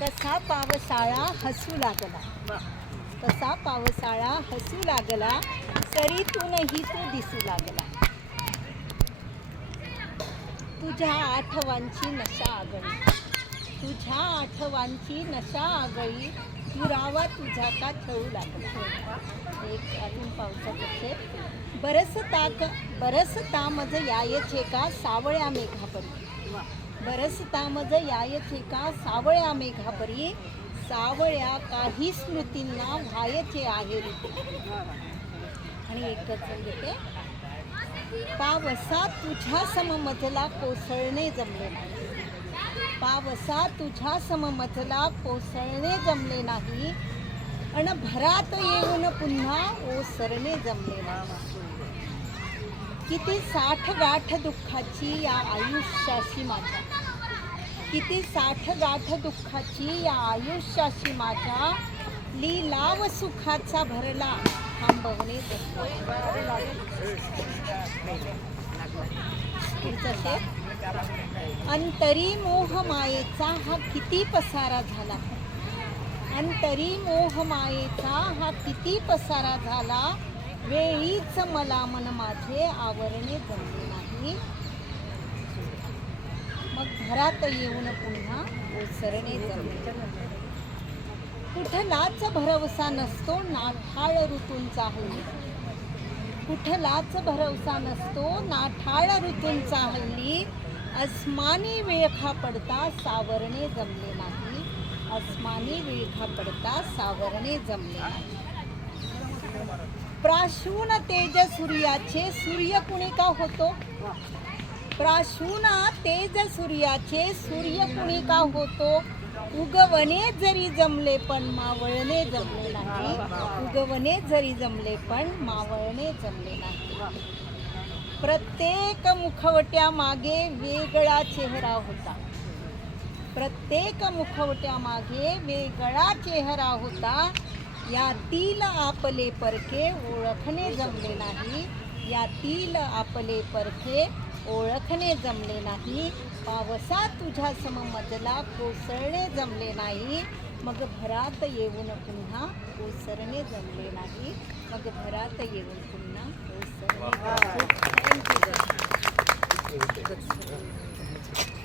कसा पावसाळा हसू लागला, कसा पावसाळा हसू लागला, सरीतूनही तो दिसू लागला. तुझ्या आठवांची नशा आगळी, तुझ्या आठवांची नशा आगळी, पुरावा तुझा का खेळू लागला. एक अजून पावसाचे बरसता मज यायचे का सावळ्या मेघापरी, बरसता मज यायचे का सावळ्या मेघापरी, सावळ्या काही स्मृतींना व्हायचे आहे ऋतू. आणि एकच येते, पावसा तुझ्या सममजला कोसळणे जमले नाही, पावसा तुझ्या सममजला कोसळणे जमले नाही, अन भरात येऊन पुन्हा ओसरणे जमले नाही. किती साठगाठ दुःखाची या आयुष्याशी माझ्या, किती साठगाठ दुःखाची या आयुष्याशी माझ्या, लिलाव सुखाचा भरला थांबवणे अंतरी मोह मायेचा हा किती पसारा झाला, अंतरी मोह मायेचा हा किती पसारा झाला, वेळीच मला मन माझे आवरणे जमले नाही, मग घरात येऊन पुन्हा ओसरणे जमले. कुठलाच भरवसा नसतो नाठाळ ऋतूंचा हल्ली, कुठलाच भरवसा नसतो नाठाळ ऋतूंचा हल्ली, अस्मानी विळखा पडता सावरणे जमले नाही, अस्मानी विळखा पडता सावरणे जमले नाही. प्राशून तेज सूर्याचे सूर्य कुणी का होतो, प्राशून तेज सूर्याचे सूर्य कुणी का होतो, उगवणे जरी जमले पण मावळणे जमले नाही, उगवणे जरी जमले पण मावळणे जमले नाही. प्रत्येक मुखवट्या मागे वेगळा चेहरा होता, प्रत्येक मुखवट्या मागे वेगळा चेहरा होता, यातील आपले परखे ओळखणे जमले नाही, यातील आपले परखे ओळखणे जमले नाही. पावसा तुझ्या सममजला कोसळणे जमले नाही, मग भरात येऊन पुन्हा ओसरणे जमले नाही, मग भरात येऊन पुन्हा ओसरणे. थँक्यू.